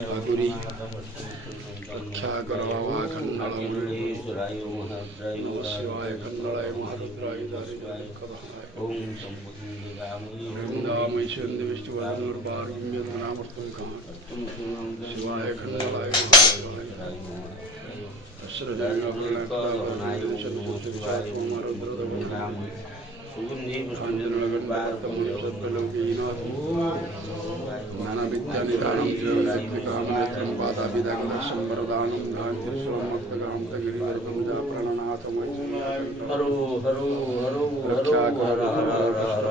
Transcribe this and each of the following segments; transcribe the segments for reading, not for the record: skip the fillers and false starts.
ठाकुरी रक्षा करो खंडल शिवाय खंडलाय महारुद्राय वृंदामैश्वर्य विष्णुवर्धनुर्भार्गम्यनामर्तम शिवाय खंडलाय नाना विद्या निधानम जीवकाम पादाभिदानम वरदानम धान्यस्वमस्तकं तगिरिवर्गं जा प्रणनाथमय हरो हरो हरो हरो हर हर हर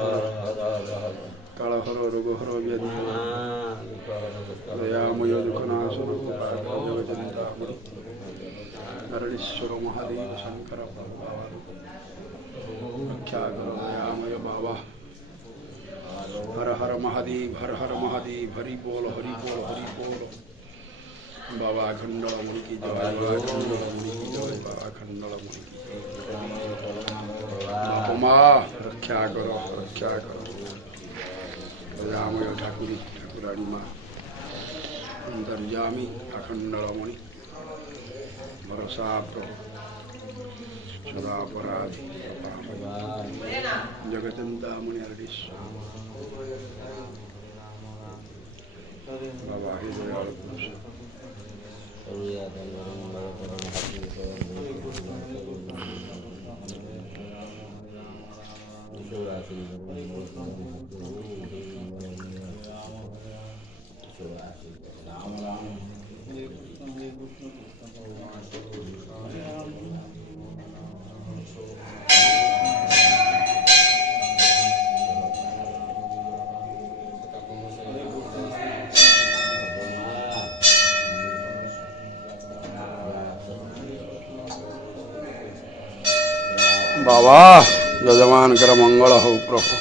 काल हरो रोग हरो व्याधि दयामय दुखनाशनो जगजनता नरेश्वर महादेव शंकर रक्षा करो दयामय बाबा हर हर महादेव हरि बोल बाबा खंडल मुनि की जय बाबा खंडल मुनि की माँ रक्षा करो दयामय ठाकुरी ठाकुरानी माँ अंतर्यामी अखंडल मुनि भरोसा प्रभु सदापराधि जगजंता मुनि हरीश्वर बाबा ही दयालु पुरुष बाबा यजमान कर मंगल हो प्रभु।